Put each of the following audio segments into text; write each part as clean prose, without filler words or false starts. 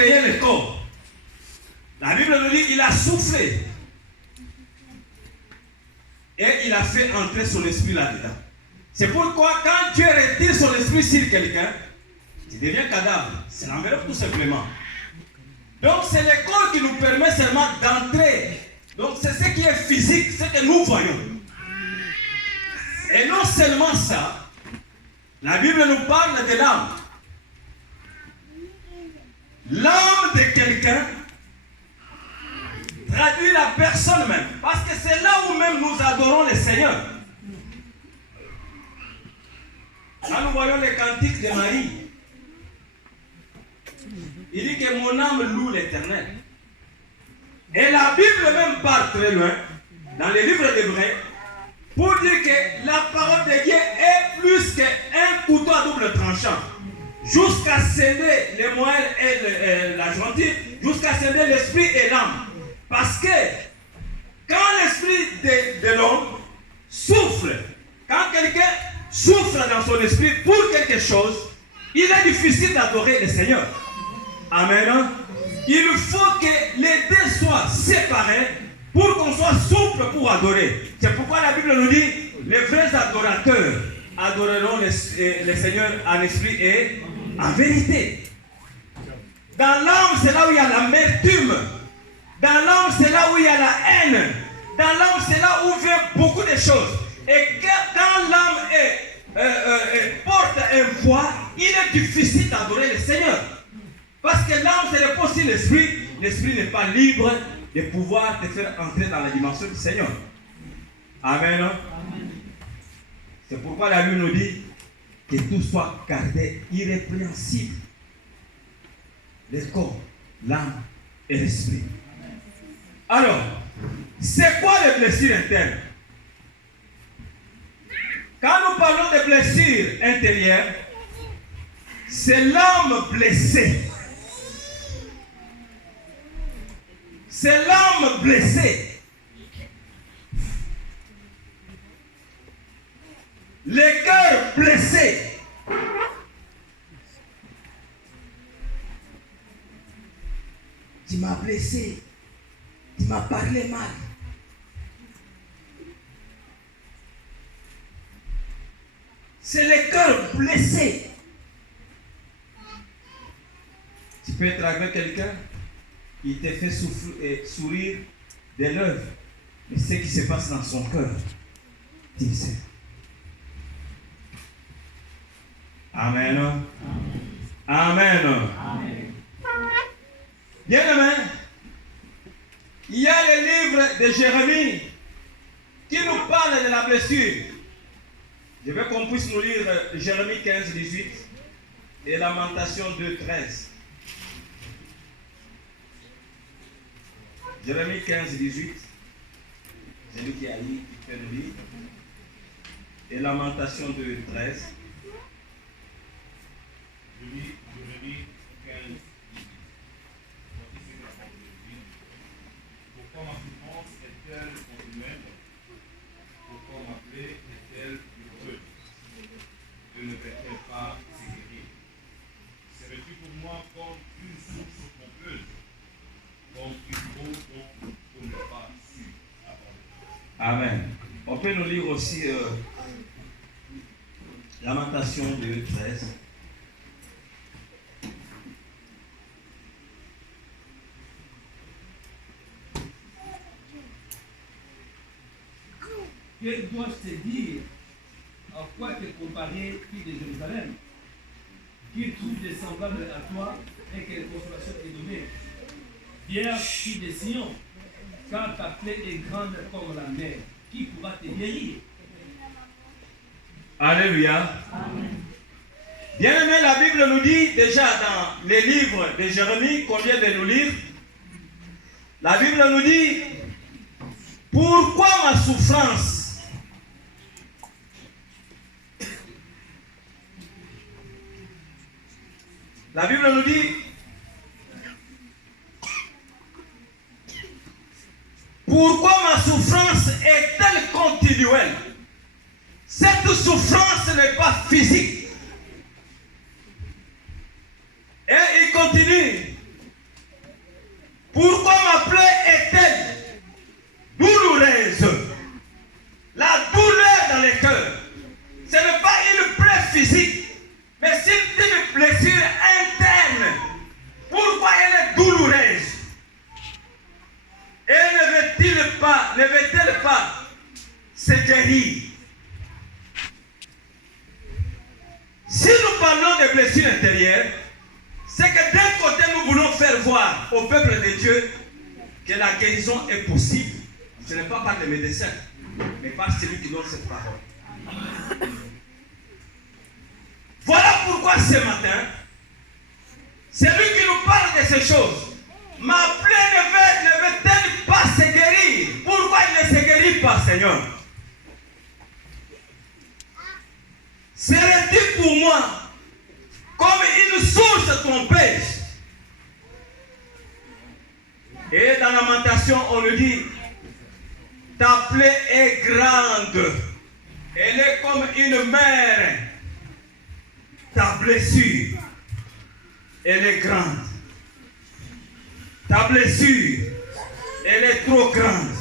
créé le corps, la Bible nous dit qu'il a soufflé. Et il a fait entrer son esprit là-dedans. C'est pourquoi quand Dieu retire son esprit sur quelqu'un, il devient cadavre. C'est l'enveloppe tout simplement. Donc c'est le corps qui nous permet seulement d'entrer. Donc c'est ce qui est physique, ce que nous voyons. Et non seulement ça, la Bible nous parle de l'âme. L'âme de quelqu'un traduit la personne même. Parce que c'est là où même nous adorons le Seigneur. Quand nous voyons les cantiques de Marie, il dit que mon âme loue l'Éternel. Et la Bible même part très loin, dans les livres d'Hébreux, pour dire que la parole de Dieu est plus qu'un couteau à double tranchant. Jusqu'à céder les moelles et la gencive, jusqu'à céder l'esprit et l'âme. Parce que quand l'esprit de l'homme souffle, quand quelqu'un souffre dans son esprit pour quelque chose, il est difficile d'adorer le Seigneur. Amen. Il faut que les deux soient séparés pour qu'on soit souple pour adorer. C'est pourquoi la Bible nous dit, les vrais adorateurs adoreront le Seigneur en esprit et en vérité. Dans l'âme, c'est là où il y a l'amertume. Dans l'âme, c'est là où il y a la haine. Dans l'âme, c'est là où vient beaucoup de choses. Et quand l'âme porte un poids, il est difficile d'adorer le Seigneur. Parce que l'âme se repose sur l'esprit. L'esprit n'est pas libre de pouvoir te faire entrer dans la dimension du Seigneur. Amen. Amen. C'est pourquoi la Bible nous dit que tout soit gardé irrépréhensible. Le corps, l'âme et l'esprit. Alors, c'est quoi les blessures internes? Quand nous parlons de blessures intérieures, c'est l'âme blessée. C'est l'âme blessée. Le cœur blessé. Tu m'as blessé. Tu m'as parlé mal. C'est le cœur blessé. Tu peux être avec quelqu'un, il te fait sourire des lèvres, mais ce qui se passe dans son cœur, tu le sais. Amen. Amen. Amen. Bien-aimé, il y a le livre de Jérémie qui nous parle de la blessure. Je veux qu'on puisse nous lire Jérémie 15, 18 et Lamentation 2, 13. Jérémie 15, 18. Celui qui a lu, qui peut nous lire. Et Lamentation 2, 13. Jérémie 15, 18. Pourquoi ma souffrance est-elle continuelle? Pourquoi ma plaie est-elle douloureuse? Je ne vais-elle pas se guérir? Serais-tu pour moi comme une source trompeuse, comme une eau pour ne pas su aborder? Amen. On peut nous lire aussi Lamentation 2, 13. Que dois-je te dire? À quoi te comparer, fille de Jérusalem? Qu'il trouve des semblables à toi et que la consolation est donnée. Viens, fille de Sion, car ta plaie est grande comme la mer. Qui pourra te guérir? Alléluia. Bien aimé, la Bible nous dit déjà dans les livres de Jérémie qu'on vient de nous lire, la Bible nous dit, pourquoi ma souffrance? La Bible nous dit, pourquoi ma souffrance est-elle continuelle? Cette souffrance n'est pas physique. Et il continue. blessure intérieure, c'est que d'un côté, nous voulons faire voir au peuple de Dieu que la guérison est possible. Ce n'est pas par les médecins, mais par celui qui donne cette parole. Voilà pourquoi ce matin, celui qui nous parle de ces choses, ma plaie ne veut-elle pas se guérir? Pourquoi il ne se guérit pas, Seigneur? Serait-il pour moi comme une source trompeuse? Et dans Lamentation, on le dit, ta plaie est grande. Elle est comme une mer. Ta blessure, elle est grande. Ta blessure, elle est trop grande.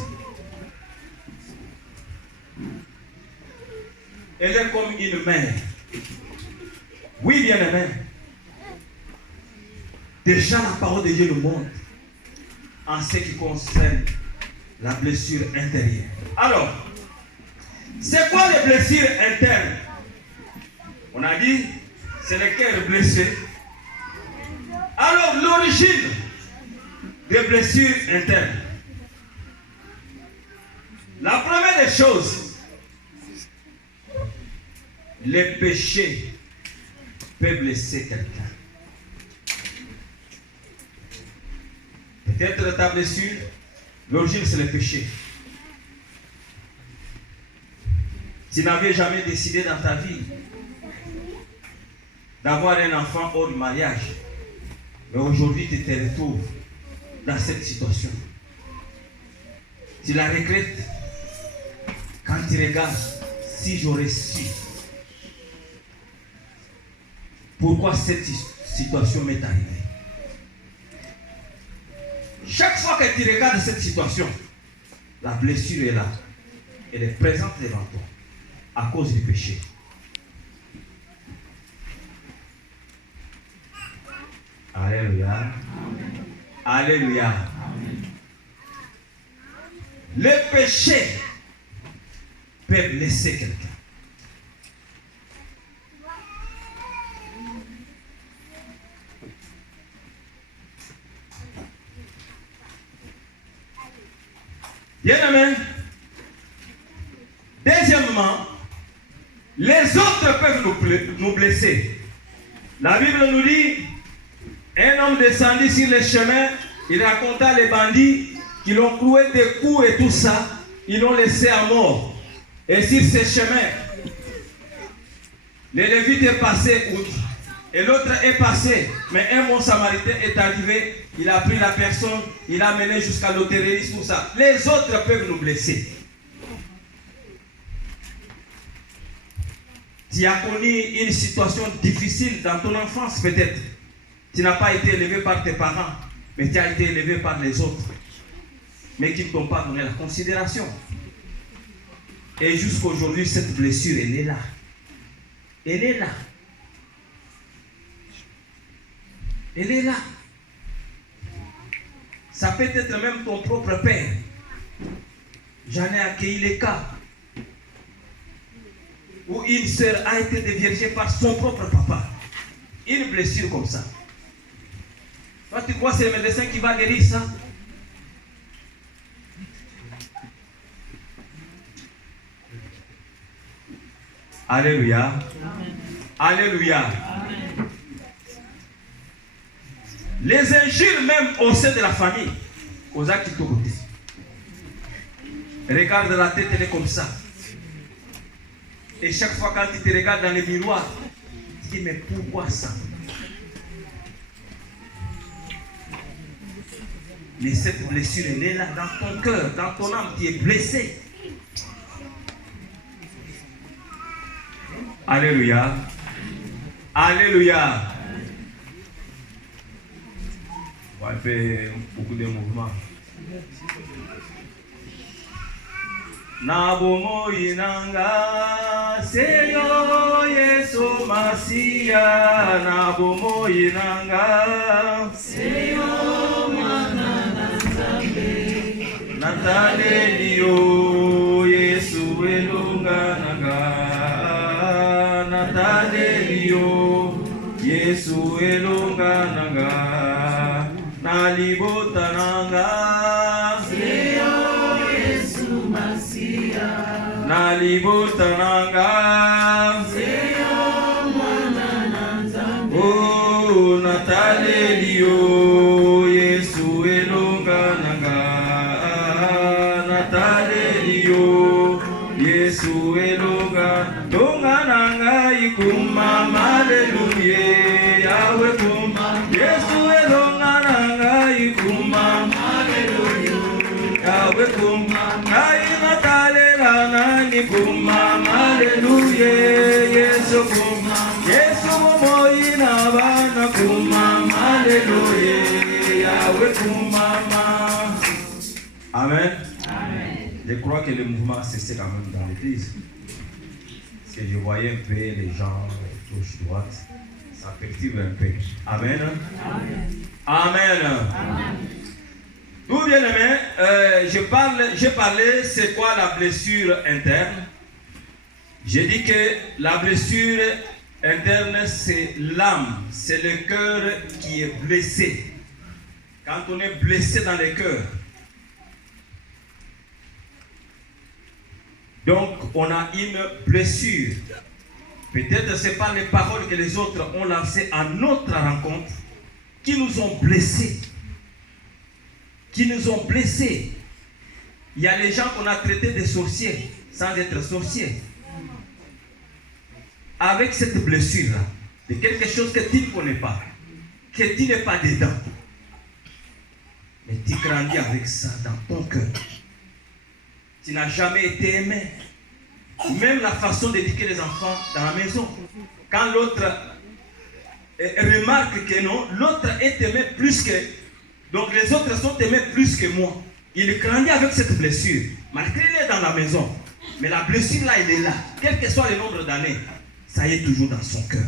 Elle est comme une mer. Oui, bien-aimé. Déjà, la parole de Dieu nous montre en ce qui concerne la blessure intérieure. Alors, c'est quoi les blessures internes? On a dit, c'est le cœur blessé. Alors, l'origine des blessures internes. La première des choses, les péchés peuvent blesser quelqu'un. Peut-être ta blessure, l'origine c'est le péché. Tu n'avais jamais décidé dans ta vie d'avoir un enfant hors du mariage. Mais aujourd'hui, tu te retrouves dans cette situation. Tu la regrettes quand tu regardes, si j'aurais su pourquoi cette situation m'est arrivée. Chaque fois que tu regardes cette situation, la blessure est là. Elle est présente devant toi à cause du péché. Alléluia. Alléluia. Le péché peut blesser quelqu'un. Bien-aimé. Deuxièmement, les autres peuvent nous blesser. La Bible nous dit, un homme descendit sur le chemin, il raconta les bandits qui l'ont cloué des coups et tout ça, ils l'ont laissé à mort. Et sur ce chemin, les Lévites est passé outre. Et l'autre est passé. Mais un bon samaritain est arrivé, il a pris la personne, il l'a mené jusqu'à l'hôtellerie, tout ça. Les autres peuvent nous blesser. Tu as connu une situation difficile dans ton enfance peut-être. Tu n'as pas été élevé par tes parents, mais tu as été élevé par les autres. Mais qui ne t'ont pas donné la considération. Et jusqu'à aujourd'hui, cette blessure, elle est là. Elle est là. Elle est là. Ça peut être même ton propre père. J'en ai accueilli les cas où une sœur a été déviergée par son propre papa. Une blessure comme ça. Toi, tu crois que c'est le médecin qui va guérir ça? Alléluia. Alléluia. Amen. Les injures même au sein de la famille, aux actes de côté. Regarde la tête, elle est comme ça. Et chaque fois quand tu te regardes dans le miroir, tu dis mais pourquoi ça? Mais cette blessure, elle est là dans ton cœur, dans ton âme qui est blessée. Alléluia. Alléluia. On va faire beaucoup de mouvements. Nabomo inanga seyo Yesu Masia. Nabomo inanga seyo manana zambe. Natale liyo Yesu elunga nanga. Natale liyo Yesu Yesu elonga nanga na libota nanga Seyo Yesu Masia na libota nanga Seyo mwana na Nzambe oh natalelio Yesu elonga nanga natalelio Yesu elonga longa nanga ikuma haleluya yawe kuma Yesu elonga nanga ikuma haleluya yawe kuma kaina talela nani kuma haleluya Yesu kuma Yesu moina bana kuma haleluya yawe kuma. Amen. Je crois que le mouvement a cessé quand même dans l'église. Parce que je voyais un peu les gens gauche-droite. Ça perturbe un peu. Amen. Amen. Tout bien aimé, j'ai parlé c'est quoi la blessure interne. J'ai dit que la blessure interne c'est l'âme, c'est le cœur qui est blessé. Quand on est blessé dans le cœur, donc on a une blessure. Peut-être ce n'est pas les paroles que les autres ont lancées à notre rencontre qui nous ont blessés. Qui nous ont blessés. Il y a les gens qu'on a traités de sorciers sans être sorciers. Avec cette blessure-là, de quelque chose que tu ne connais pas, que tu n'es pas dedans. Mais tu grandis avec ça dans ton cœur. Tu n'as jamais été aimé. Même la façon d'éduquer les enfants dans la maison. Quand l'autre remarque que non, l'autre est aimé plus que... Donc les autres sont aimés plus que moi. Il grandit avec cette blessure. Malgré qu'il est dans la maison. Mais la blessure là, elle est là. Quel que soit le nombre d'années, ça y est toujours dans son cœur.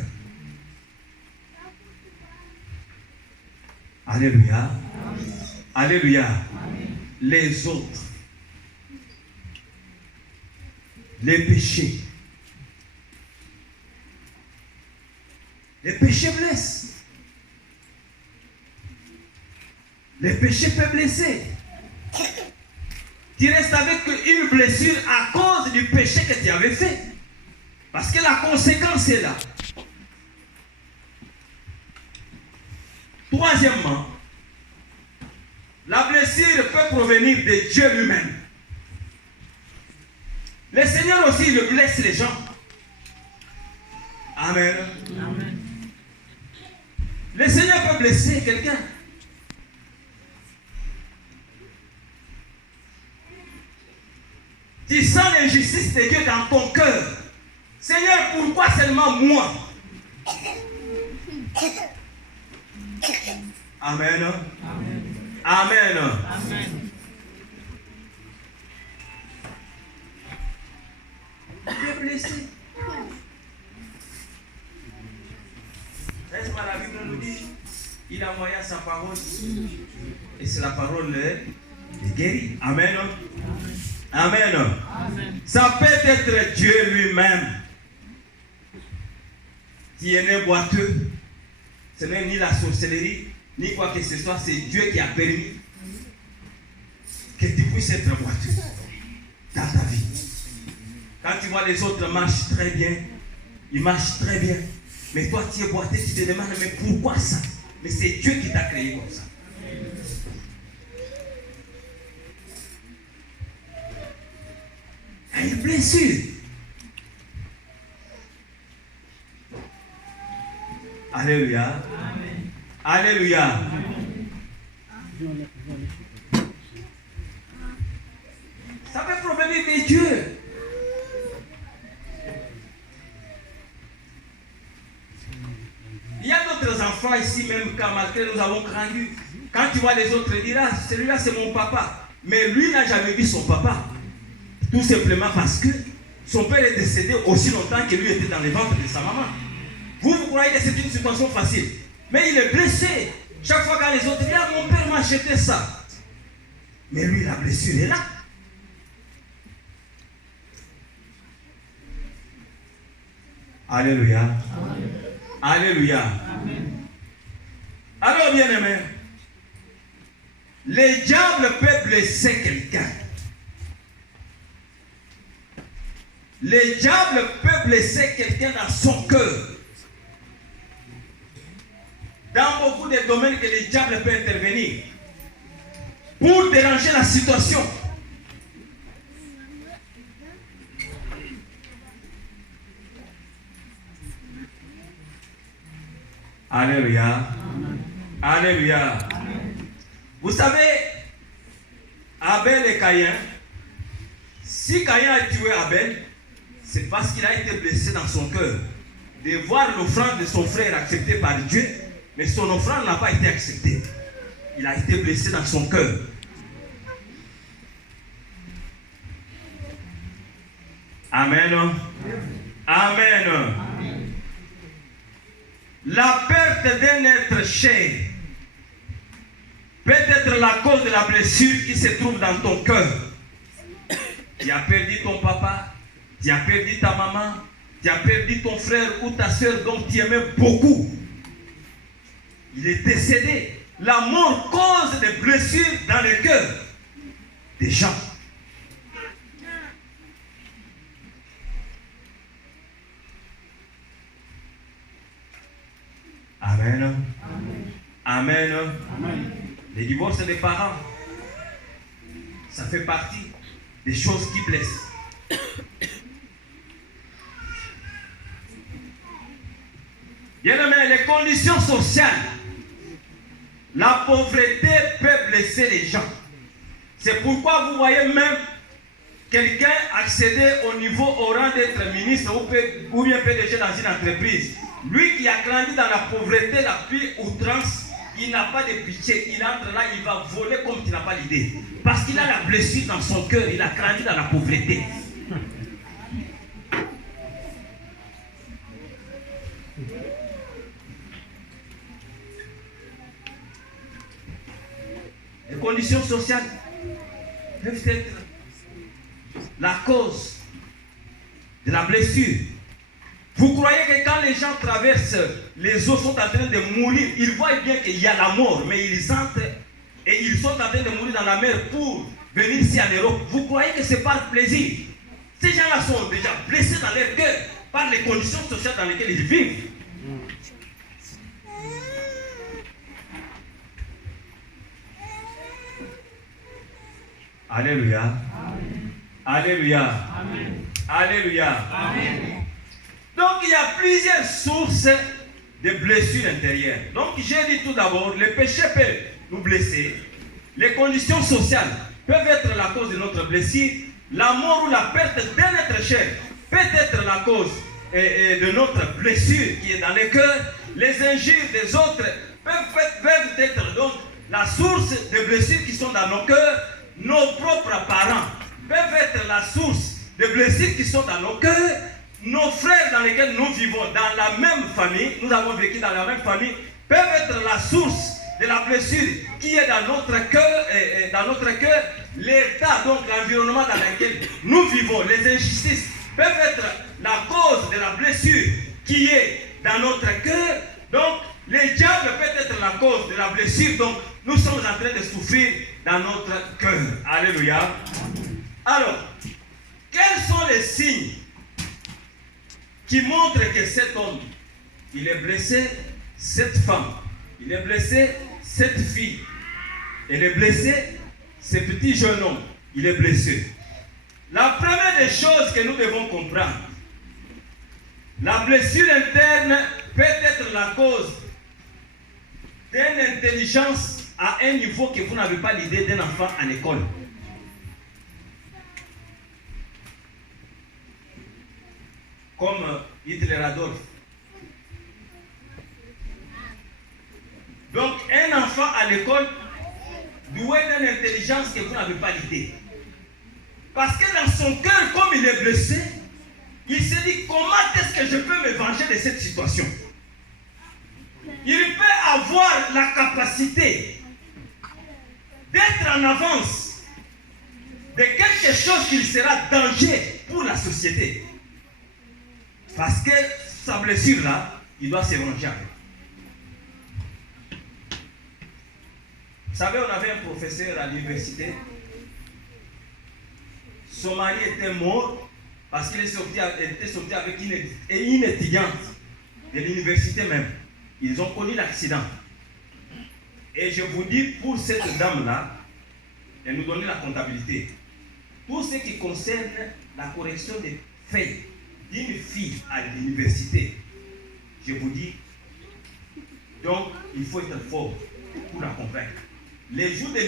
Alléluia. Alléluia. Les autres. Les péchés. Les péchés blessent. Les péchés peuvent blesser. Tu restes avec une blessure à cause du péché que tu avais fait. Parce que la conséquence est là. Troisièmement, la blessure peut provenir de Dieu lui-même. Le Seigneur aussi, il blesse les gens. Amen. Amen. Le Seigneur peut blesser quelqu'un. Tu sens l'injustice de Dieu dans ton cœur. Seigneur, pourquoi seulement moi? Amen. Amen. Amen. Amen. Tu es blessé. N'est-ce pas, la Bible nous dit, il a envoyé sa parole. Et c'est la parole de guéri. Amen. Amen. Amen. Ça peut être Dieu lui-même qui est né boiteux. Ce n'est ni la sorcellerie, ni quoi que ce soit. C'est Dieu qui a permis que tu puisses être boiteux dans ta vie. Quand tu vois les autres marchent très bien, ils marchent très bien. Mais toi, tu es boiteux, tu te demandes, mais pourquoi ça? Mais c'est Dieu qui t'a créé comme ça. Il y a une blessure. Alléluia. Amen. Alléluia. Amen. Ça peut provenir de Dieu. Il y a d'autres enfants ici même, quand malgré nous avons grandi. Quand tu vois les autres, tu diras, celui-là c'est mon papa. Mais lui n'a jamais vu son papa. Tout simplement parce que son père est décédé aussi longtemps que lui était dans le ventre de sa maman. Vous croyez que c'est une situation facile. Mais il est blessé. Chaque fois quand les autres disent, ah, mon père m'a acheté ça. Mais lui, la blessure est là. Alléluia. Amen. Alléluia. Amen. Alors, bien aimé, les diables peuvent blesser quelqu'un. Les diables peuvent blesser quelqu'un dans son cœur. Dans beaucoup de domaines que les diables peuvent intervenir pour déranger la situation. Alléluia. Alléluia. Vous savez, Abel et Caïn, si Caïn a tué Abel, c'est parce qu'il a été blessé dans son cœur de voir l'offrande de son frère acceptée par Dieu, mais son offrande n'a pas été acceptée. Il a été blessé dans son cœur. Amen. Amen. La perte d'un être cher peut être la cause de la blessure qui se trouve dans ton cœur. Tu as perdu ton papa, tu as perdu ta maman, tu as perdu ton frère ou ta soeur dont tu aimais beaucoup. Il est décédé. La mort cause des blessures dans le cœur des gens. Amen. Amen. Amen. Les divorces des parents, ça fait partie des choses qui blessent. Bien aimé, les conditions sociales, la pauvreté peut blesser les gens. C'est pourquoi vous voyez même quelqu'un accéder au rang d'être ministre ou bien PDG dans une entreprise. Lui qui a grandi dans la pauvreté la plus outrance, il n'a pas de pitié. Il entre là, il va voler comme tu n'as pas l'idée. Parce qu'il a la blessure dans son cœur, il a grandi dans la pauvreté. Les conditions sociales peuvent être la cause de la blessure. Vous croyez que quand les gens traversent, les eaux sont en train de mourir, ils voient bien qu'il y a la mort, mais ils entrent et ils sont en train de mourir dans la mer pour venir ici en Europe. Vous croyez que c'est par plaisir? Ces gens-là sont déjà blessés dans leur cœur par les conditions sociales dans lesquelles ils vivent. Alléluia. Amen. Alléluia. Amen. Alléluia. Amen. Donc il y a plusieurs sources de blessures intérieures. Donc j'ai dit tout d'abord, le péché peut nous blesser. Les conditions sociales peuvent être la cause de notre blessure. La mort ou la perte d'un être cher peut être la cause de notre blessure qui est dans le cœur. Les injures des autres peuvent être donc la source de blessures qui sont dans nos cœurs. Nos propres parents peuvent être la source de blessures qui sont dans nos cœurs. Nos frères dans lesquels nous vivons dans la même famille, nous avons vécu dans la même famille, peuvent être la source de la blessure qui est dans notre cœur. Dans notre cœur, l'état, donc l'environnement dans lequel nous vivons, les injustices peuvent être la cause de la blessure qui est dans notre cœur. Donc, les diables peuvent être la cause de la blessure. Donc, nous sommes en train de souffrir dans notre cœur. Alléluia. Alors, quels sont les signes qui montrent que cet homme, il est blessé, cette femme, il est blessé, cette fille, elle est blessée, ce petit jeune homme, il est blessé? La première des choses que nous devons comprendre, la blessure interne peut être la cause d'une intelligence à un niveau que vous n'avez pas l'idée d'un enfant en école. Comme Hitler Adolphe. Donc, un enfant à l'école doué d'une intelligence que vous n'avez pas l'idée. Parce que dans son cœur, comme il est blessé, il se dit, comment est-ce que je peux me venger de cette situation? Il peut avoir la capacité d'être en avance de quelque chose qui sera danger pour la société. Parce que sa blessure là, il doit se venger avec. savez, on avait un professeur à l'université. Son mari était mort parce qu'il était sorti avec une étudiante de l'université même. Ils ont connu l'accident. Et je vous dis, pour cette dame-là, elle nous donnait la comptabilité. Tout ce qui concerne la correction des faits d'une fille à l'université, je vous dis, donc il faut être fort pour la convaincre. Les jours de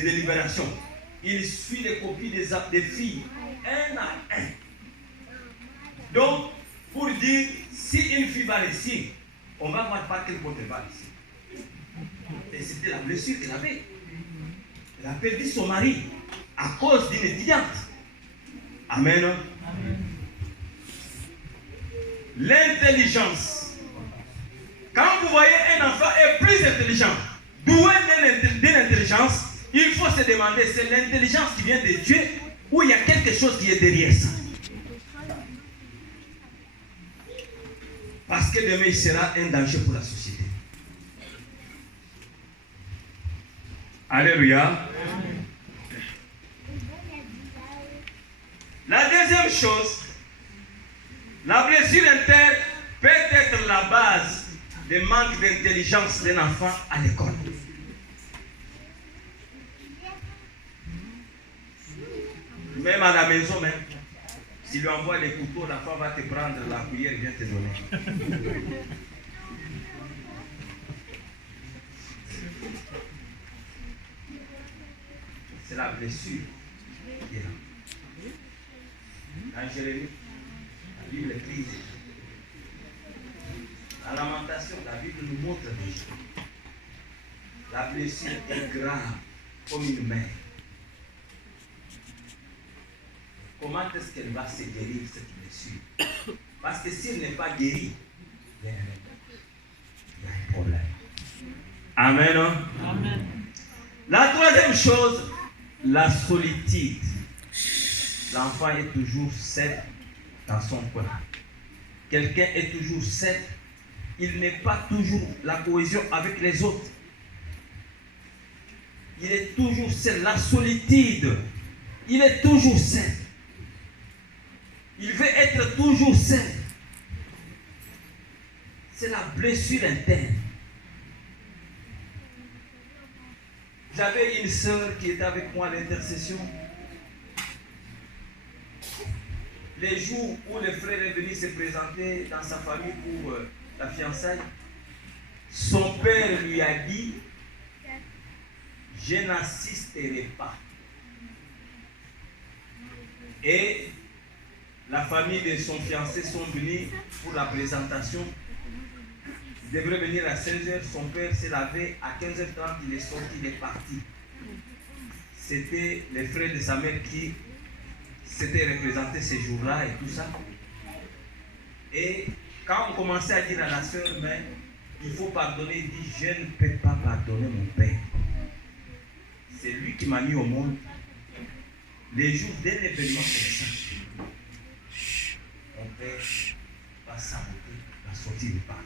délibération, il suit les copies des filles, un à un. Donc, pour dire, si une fille va réussir, on va voir pas quelle porte elle va réussir. Et c'était la blessure qu'elle avait. Elle a perdu son mari à cause d'une étudiante. Amen. Amen. L'intelligence. Quand vous voyez un enfant est plus intelligent, doué d'une intelligence, il faut se demander, c'est l'intelligence qui vient de Dieu ou il y a quelque chose qui est derrière ça? Parce que demain, il sera un danger pour la société. Alléluia. La deuxième chose, la blessure interne peut être la base du manque d'intelligence d'un enfant à l'école. Même à la maison, même. Si lui envoie les couteaux, l'enfant va te prendre la cuillère et vient te donner. C'est la blessure qui est là. Dans Jérémie, la Bible écrit, la lamentation, la Bible nous montre déjà. La blessure est grave comme une mère. Comment est-ce qu'elle va se guérir cette blessure? Parce que s'il n'est pas guéri, il y a un problème. Amen. Amen. La troisième chose, la solitude. L'enfant est toujours seul dans son coin. Quelqu'un est toujours seul. Il n'est pas toujours la cohésion avec les autres. Il est toujours seul. La solitude. Il est toujours seul. Il veut être toujours seul. C'est la blessure interne. J'avais une sœur qui était avec moi à l'intercession. Les jours où le frère est venu se présenter dans sa famille pour la fiançaille, son père lui a dit, je n'assisterai pas. Et la famille de son fiancé sont venus pour la présentation. Il devrait venir à 16h. Son père s'est lavé. À 15h30, il est sorti, il est parti. C'était les frères de sa mère qui s'étaient représentés ces jours-là et tout ça. Et quand on commençait à dire à la sœur, mais il faut pardonner, il dit, je ne peux pas pardonner mon père. C'est lui qui m'a mis au monde. Les jours d'un événement comme ça, mon père va saboter la sortie du parc.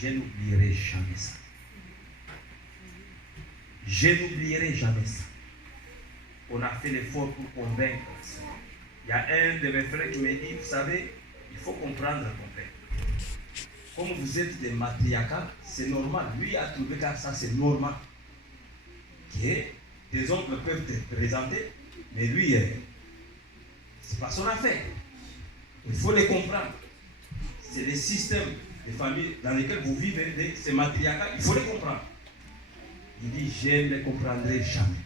Je n'oublierai jamais ça. Je n'oublierai jamais ça. On a fait l'effort pour convaincre ça. Il y a un de mes frères qui m'a dit, vous savez, il faut comprendre ton père. Comme vous êtes des matriarcats, c'est normal. Lui a trouvé que ça c'est normal. Que des oncles peuvent te présenter, mais lui, c'est pas son affaire. Il faut les comprendre. C'est les systèmes de famille dans lesquels vous vivez, ces matriarcats, il faut les comprendre. Il dit, je ne les comprendrai jamais.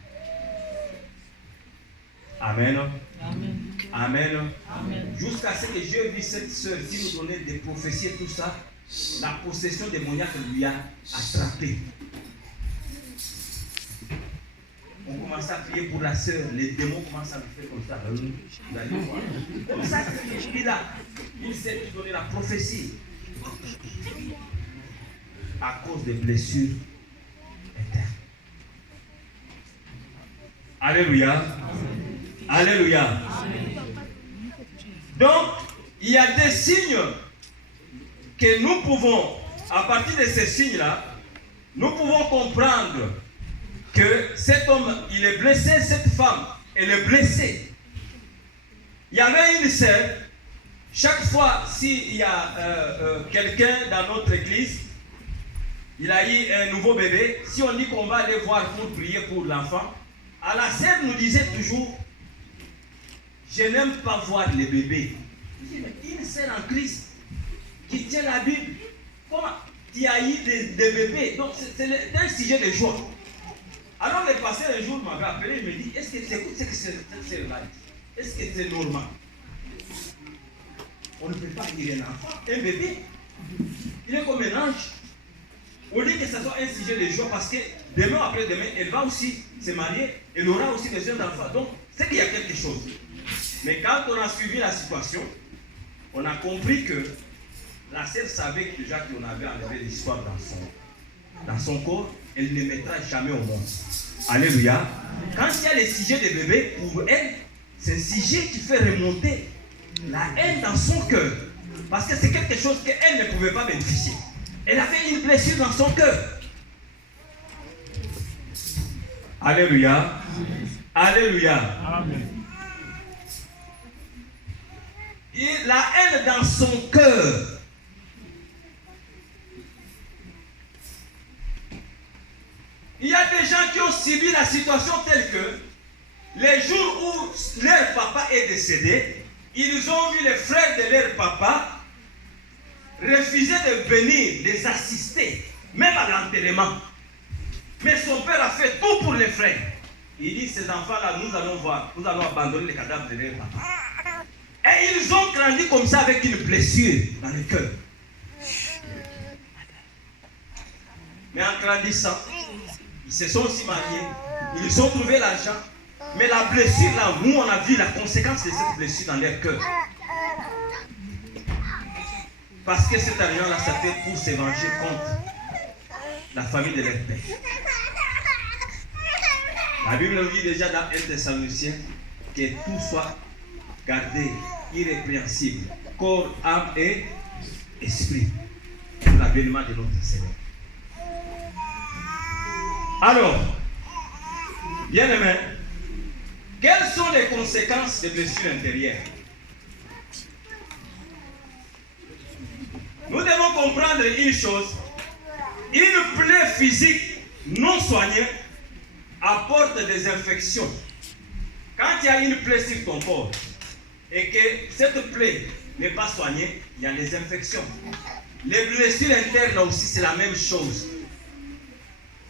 Amen. Amen. Amen. Amen. Jusqu'à ce que Dieu vit cette sœur qui nous donnait des prophéties et tout ça, la possession démoniaque lui a attrapé. On commence à prier pour la sœur, les démons commencent à lui faire comme ça. Vous allez voir. Comme ça, il s'est donné la prophétie. À cause des blessures internes. Alléluia. Amen. Alléluia. Amen. Donc, il y a des signes que nous pouvons, à partir de ces signes-là, nous pouvons comprendre que cet homme, il est blessé, cette femme, elle est blessée. Il y avait une sœur, chaque fois s'il y a quelqu'un dans notre église, il a eu un nouveau bébé, si on dit qu'on va aller voir pour prier pour l'enfant, à la sœur nous disait toujours, je n'aime pas voir les bébés. Je dis, mais une sœur en Christ qui tient la Bible, comment tu as eu des bébés? Donc c'est un sujet de joie. Alors le pasteur un jour m'avait appelé, il me dit, est-ce que c'est que cette sœur-là? Est-ce que c'est normal? On ne peut pas dire un enfant, un bébé. Il est comme un ange. On dit que ce soit un sujet de joie parce que demain après-demain, elle va aussi se marier, elle aura aussi besoin d'enfants. Donc, c'est qu'il y a quelque chose. Mais quand on a suivi la situation, on a compris que la sœur savait déjà qu'on avait enlevé l'histoire dans son corps, elle ne mettra jamais au monde. Alléluia. Quand il y a les sujets de bébé, pour elle, c'est un sujet qui fait remonter la haine dans son cœur. Parce que c'est quelque chose qu'elle ne pouvait pas bénéficier. Elle avait une blessure dans son cœur. Alléluia. Alléluia. Amen. Et la haine dans son cœur. Il y a des gens qui ont subi la situation telle que les jours où leur papa est décédé, ils ont vu les frères de leur papa refuser de venir les assister, même à l'enterrement. Mais son père a fait tout pour les frères. Il dit, ces enfants-là, nous allons voir, nous allons abandonner les cadavres de leur papa. Et ils ont grandi comme ça avec une blessure dans le cœur. Mais en grandissant, ils se sont aussi mariés, ils ont trouvé l'argent. Mais la blessure là, nous on a vu la conséquence de cette blessure dans leur cœur. Parce que cet argent là, ça fait pour se venger contre la famille de leur père. La Bible nous dit déjà dans 1 Thessaloniciens que tout soit gardé irrépréhensible, corps, âme et esprit, pour l'avènement de notre Seigneur. Alors, bien aimé, quelles sont les conséquences des blessures intérieures? Nous devons comprendre une chose. Une plaie physique non soignée apporte des infections. Quand il y a une plaie sur ton corps et que cette plaie n'est pas soignée, il y a des infections. Les blessures internes aussi, c'est la même chose.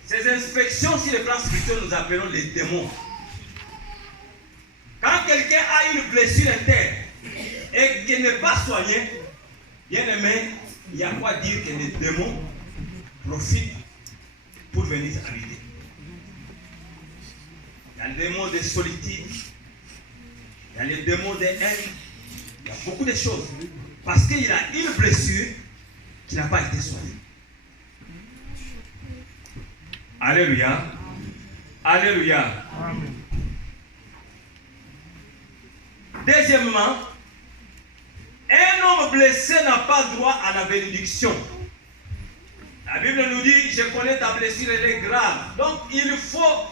Ces infections, sur le plan spirituel, nous appelons les démons. Quand quelqu'un a une blessure interne et qu'elle n'est pas soignée, bien aimé, il y a quoi dire que les démons profitent pour venir habiter. Il y a les démons de solitude, il y a les démons de haine, il y a beaucoup de choses. Parce qu'il a une blessure qui n'a pas été soignée. Alléluia. Alléluia. Amen. Deuxièmement, un homme blessé n'a pas droit à la bénédiction. La Bible nous dit, je connais ta blessure, elle est grave. Donc il faut,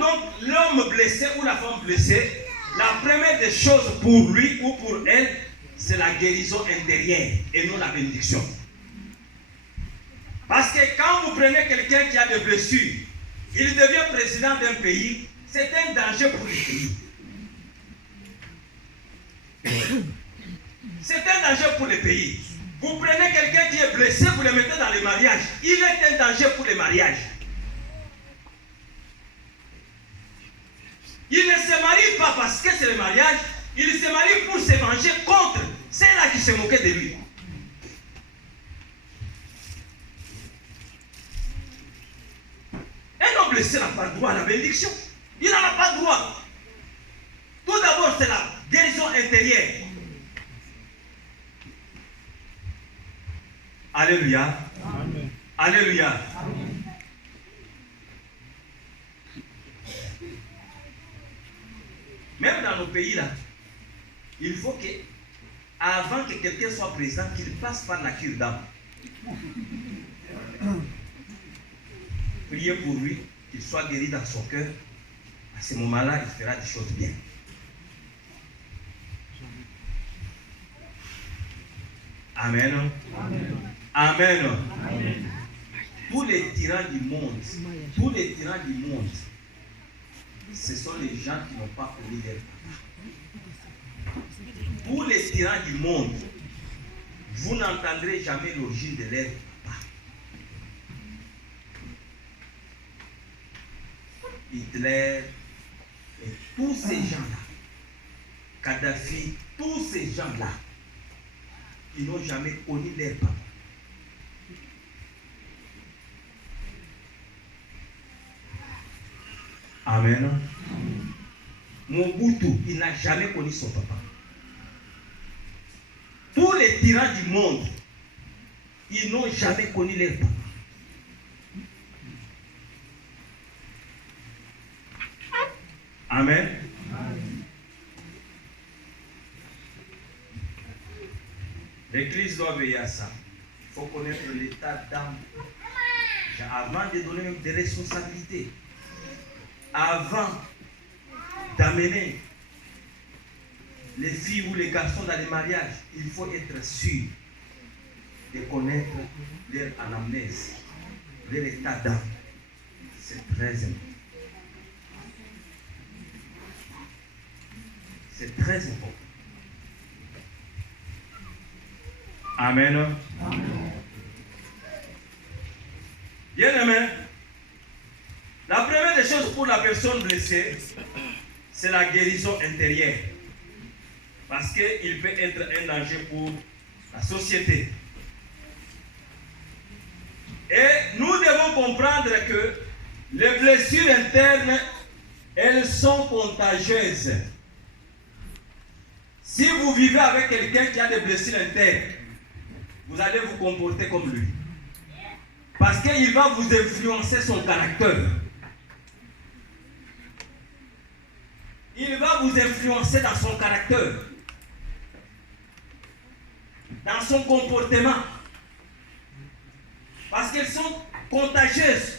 donc l'homme blessé ou la femme blessée, la première des choses pour lui ou pour elle, c'est la guérison intérieure et non la bénédiction. Parce que quand vous prenez quelqu'un qui a des blessures, il devient président d'un pays, c'est un danger pour le pays. C'est un danger pour le pays. Vous prenez quelqu'un qui est blessé, vous le mettez dans les mariages. Il est un danger pour les mariages. Il ne se marie pas parce que c'est le mariage, il se marie pour se venger contre ceux-là qui se moquaient de lui. Un homme blessé n'a pas droit à la bénédiction. Il n'en a pas droit. Tout d'abord, c'est la guérison intérieure. Alléluia. Amen. Alléluia. Amen. Même dans nos pays là, il faut que, avant que quelqu'un soit président, qu'il passe par la cure d'âme. Priez pour lui, qu'il soit guéri dans son cœur, à ce moment-là, il fera des choses bien. Amen. Amen. Amen. Tous les tyrans du monde, ce sont les gens qui n'ont pas connu leur papa. Tous les tyrans du monde, vous n'entendrez jamais l'origine de leur papa. Hitler et tous ces gens-là, Kadhafi, tous ces gens-là, ils n'ont jamais connu leur papa. Amen. Mobutu, il n'a jamais connu son papa. Tous les tyrans du monde, ils n'ont jamais connu leur papa. Amen. L'Église doit veiller à ça. Il faut connaître l'état d'âme avant de donner même des responsabilités. Avant d'amener les filles ou les garçons dans les mariages, il faut être sûr de connaître leur anamnèse, leur état d'âme. C'est très important. C'est très important. Amen. Bien aimé. La première des choses pour la personne blessée, c'est la guérison intérieure. Parce qu'il peut être un danger pour la société. Et nous devons comprendre que les blessures internes, elles sont contagieuses. Si vous vivez avec quelqu'un qui a des blessures internes, vous allez vous comporter comme lui. Parce qu'il va vous influencer son caractère. Il va vous influencer dans son caractère, dans son comportement. Parce qu'elles sont contagieuses.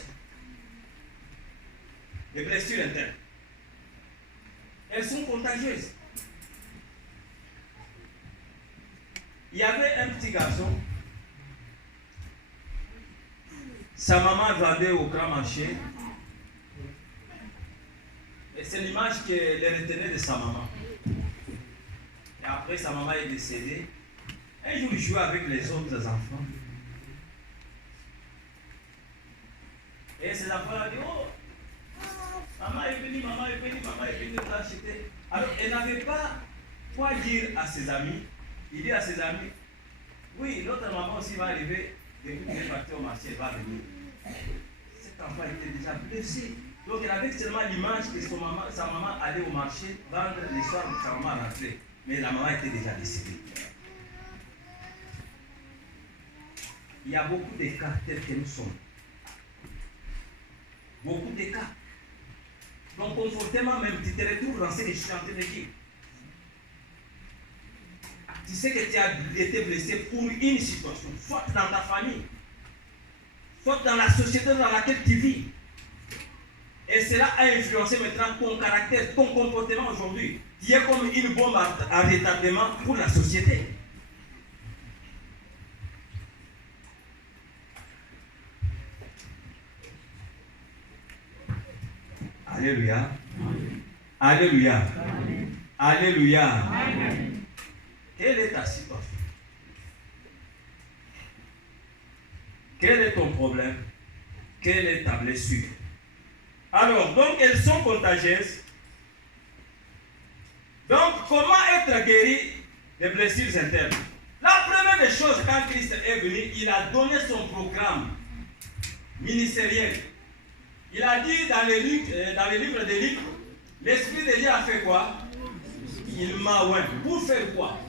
Les blessures internes. Elles sont contagieuses. Il y avait un petit garçon. Sa maman vendait au grand marché. Et c'est l'image qu'elle retenait de sa maman. Et après, sa maman est décédée. Un jour, il jouait avec les autres enfants. Et ces enfants-là disent, oh, maman est venue, maman est venue, maman est venue l'acheter. Alors, elle n'avait pas quoi dire à ses amis. Il dit à ses amis, oui, l'autre maman aussi va arriver. Depuis qu'elle est partie au marché, elle va venir. Cet enfant était déjà blessé. Donc elle avait seulement l'image que sa maman allait au marché vendre les soirs où sa maman rentrait. Mais la maman était déjà décédée. Il y a beaucoup de cas tels que nous sommes. Beaucoup de cas. Donc confortément même, tu te retrouves dans ce que je suis en train de dire. Tu sais que tu as été blessé pour une situation, soit dans ta famille, soit dans la société dans laquelle tu vis. Et cela a influencé maintenant ton caractère, ton comportement aujourd'hui. Tu es comme une bombe à retardement pour la société. Alléluia. Alléluia. Alléluia. Amen. Quelle est ta situation? Quel est ton problème? Quelle est ta blessure? Alors, donc elles sont contagieuses. Donc, comment être guéri des blessures internes? La première des choses, quand Christ est venu, il a donné son programme ministériel. Il a dit dans le livre de Luc, l'Esprit de Dieu a fait quoi? Il m'a oint. Pour faire quoi?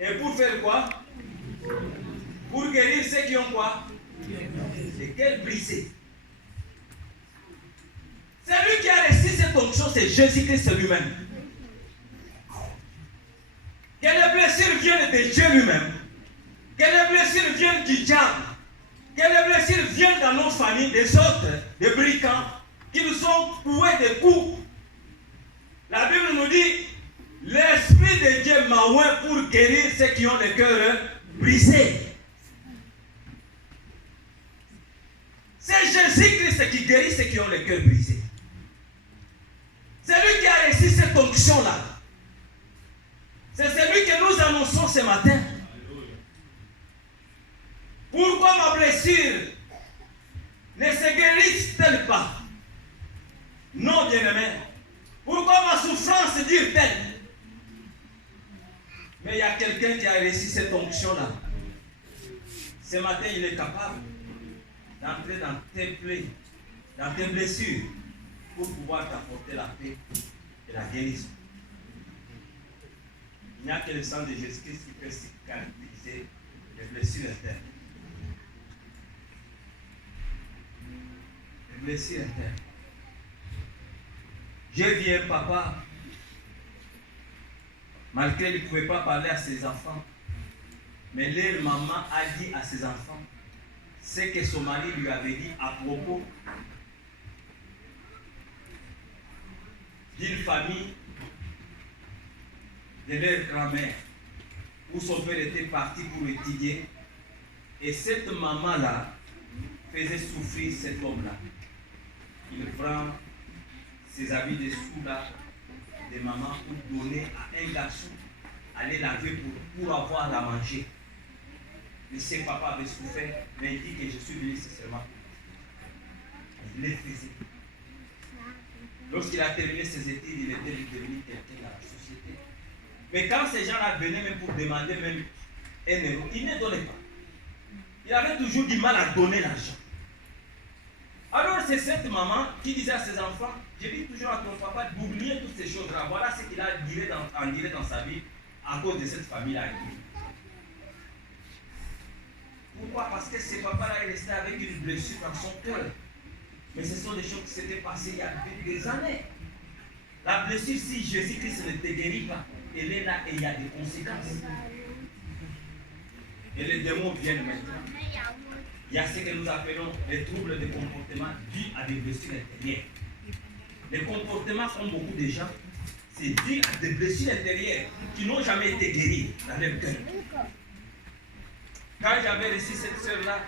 Et pour faire quoi? Pour guérir ceux qui ont quoi? Les cœurs brisés. Celui qui a reçu cette onction, c'est Jésus-Christ lui-même. Que les blessures viennent de Dieu lui-même. Que les blessures viennent du diable. Que les blessures viennent dans nos familles, des autres, des brigands, qui nous ont coué des coups. La Bible nous dit, l'Esprit de Dieu m'a oint pour guérir ceux qui ont le cœur brisé. C'est Jésus-Christ qui guérit ceux qui ont le cœur brisé. C'est lui qui a réussi cette onction-là. C'est celui que nous annonçons ce matin. Pourquoi ma blessure ne se guérisse-t-elle pas? Non, bien-aimé. Pourquoi ma souffrance dure-t-elle? Mais il y a quelqu'un qui a réussi cette onction-là. Ce matin, il est capable d'entrer dans tes plaies, dans tes blessures, pour pouvoir t'apporter la paix et la guérison. Il n'y a que le sang de Jésus-Christ qui peut cicatriser les blessures internes. Les blessures internes. J'ai vu un papa, malgré qu'il ne pouvait pas parler à ses enfants, mais leur maman a dit à ses enfants ce que son mari lui avait dit à propos d'une famille de leur grand-mère, où son père était parti pour étudier, et cette maman-là faisait souffrir cet homme-là. Il prend ses habits de sous-là de maman pour donner à un garçon, aller laver pour avoir à manger. Mais ses papas avaient souffert, mais il dit que je suis venu nécessairement. Il les faisait. Lorsqu'il a terminé ses études, il était devenu quelqu'un dans la société. Mais quand ces gens-là venaient même pour demander même un euro, il ne donnait pas. Il avait toujours du mal à donner l'argent. Alors c'est cette maman qui disait à ses enfants, je dis toujours à ton papa d'oublier toutes ces choses-là. Voilà ce qu'il a en direct dans sa vie à cause de cette famille-là. Pourquoi? Parce que ce papa-là est resté avec une blessure dans son cœur. Mais ce sont des choses qui s'étaient passées il y a des années. La blessure, si Jésus-Christ ne te guérit pas, elle est là et il y a des conséquences. Et les démons viennent maintenant. Il y a ce que nous appelons les troubles de comportement dus à des blessures intérieures. Les comportements font beaucoup de gens, c'est dû à des blessures intérieures qui n'ont jamais été guéries dans leur cœur. Quand j'avais reçu cette sœur-là,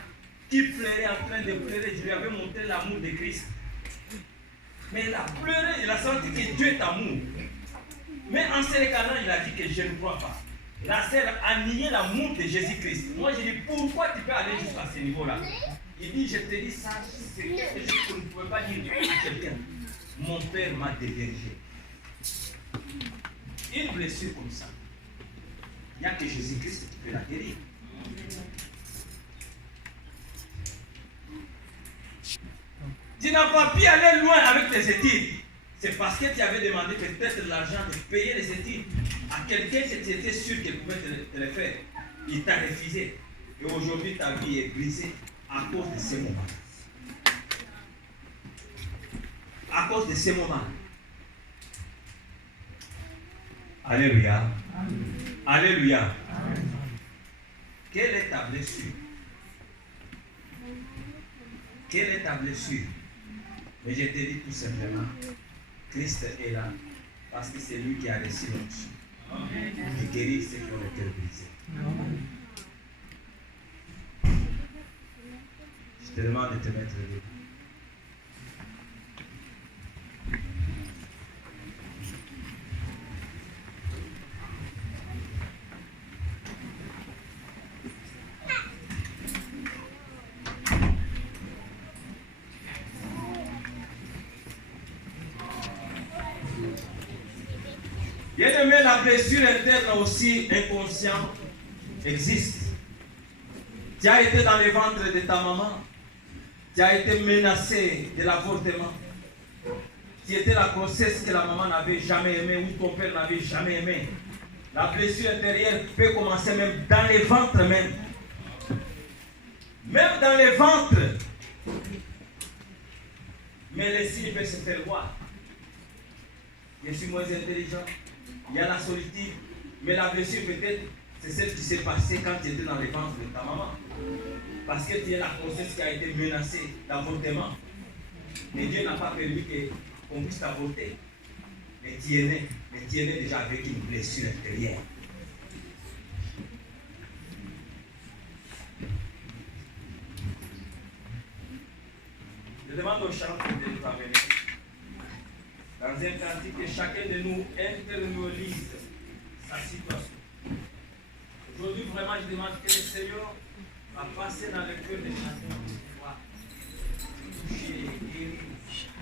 qui pleurait en train de pleurer, je lui avais montré l'amour de Christ. Mais elle a pleuré, il a senti que Dieu est amour. Mais en se regardant, il a dit que je ne crois pas. La sœur a nié l'amour de Jésus-Christ. Moi, je dis, pourquoi tu peux aller jusqu'à ce niveau-là? Il dit, je te dis ça, c'est quelque chose que je ne pouvais pas dire à quelqu'un. Mon père m'a dévergé. Une blessure comme ça, il n'y a que Jésus-Christ qui peut la guérir. Tu n'as pas pu aller loin avec tes études. C'est parce que tu avais demandé peut-être de l'argent de payer les études à quelqu'un que tu étais sûr qu'il pouvait te le faire. Il t'a refusé. Et aujourd'hui, ta vie est brisée à cause de ces moments. À cause de ces moments. Alléluia. Alléluia. Quelle est ta blessure? Quelle est ta blessure? Mais je te dis tout simplement, Christ est là parce que c'est lui qui a reçu l'onction. Il guérit ceux qui ont le cœur brisé. Je te demande de te mettre debout. Bien-aimé, la blessure interne aussi inconsciente existe. Tu as été dans le ventre de ta maman. Tu as été menacé de l'avortement. Tu étais la grossesse que la maman n'avait jamais aimée ou ton père n'avait jamais aimée. La blessure intérieure peut commencer même dans les ventres même. Même dans les ventres. Mais les signes peuvent se faire voir. Je suis moins intelligent. Il y a la solitude. Mais la blessure peut-être, c'est celle qui s'est passée quand tu étais dans les ventres de ta maman. Parce que tu es la grossesse qui a été menacée d'avortement. Mais Dieu n'a pas permis qu'on puisse avorter. Mais tu es né déjà avec une blessure intérieure. Je demande au chant de nous amener dans un cantique que chacun de nous intériorise sa situation. Aujourd'hui, vraiment, je demande que le Seigneur va passer dans le cœur de chacun pour pouvoir toucher, guérir,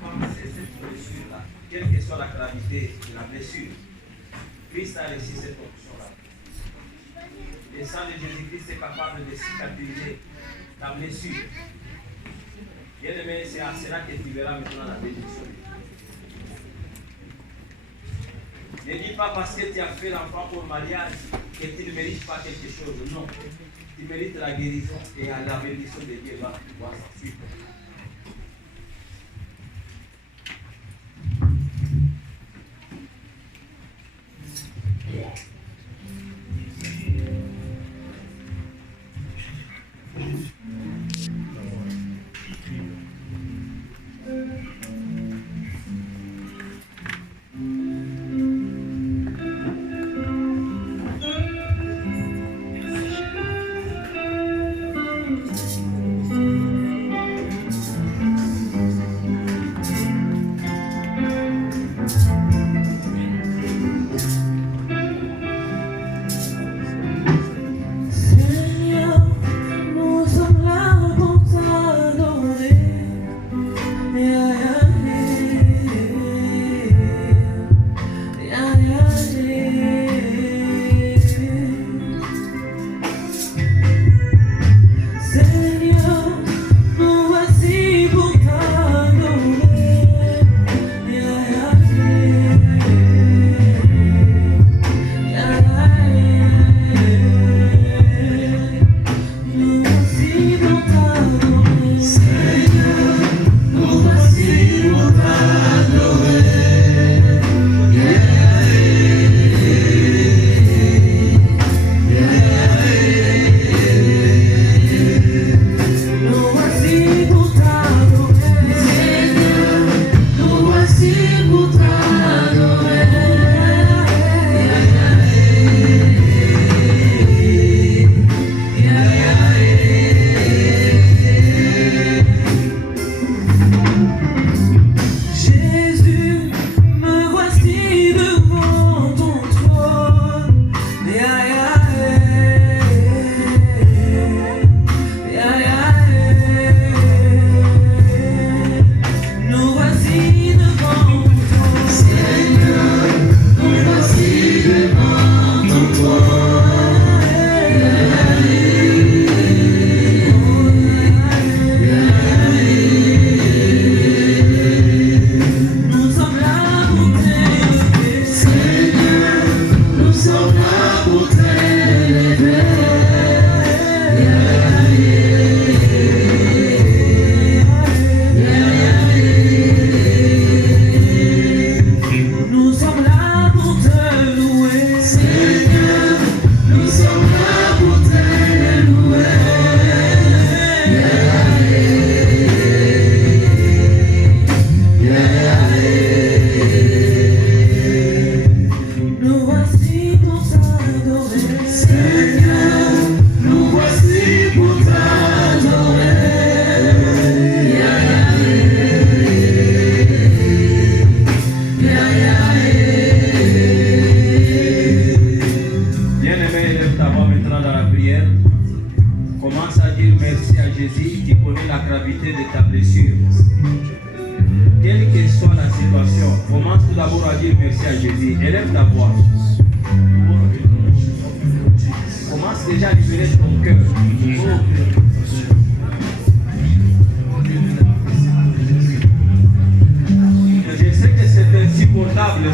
penser cette blessure-là, quelle que soit la gravité de la blessure. Christ a reçu cette option-là. Le sang de Jésus-Christ est capable de cicatriser ta blessure. Bien-aimé, c'est à cela que tu verras maintenant la bénédiction. Ne dis pas parce que tu as fait l'enfant pour le mariage que tu ne mérites pas quelque chose. Non. Tu mérites la guérison et la bénédiction de Dieu va pouvoir s'en suivre.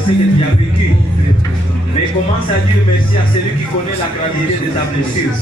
Ce que tu as vécu, mais commence à dire merci à celui qui connaît la gravité de ta blessure.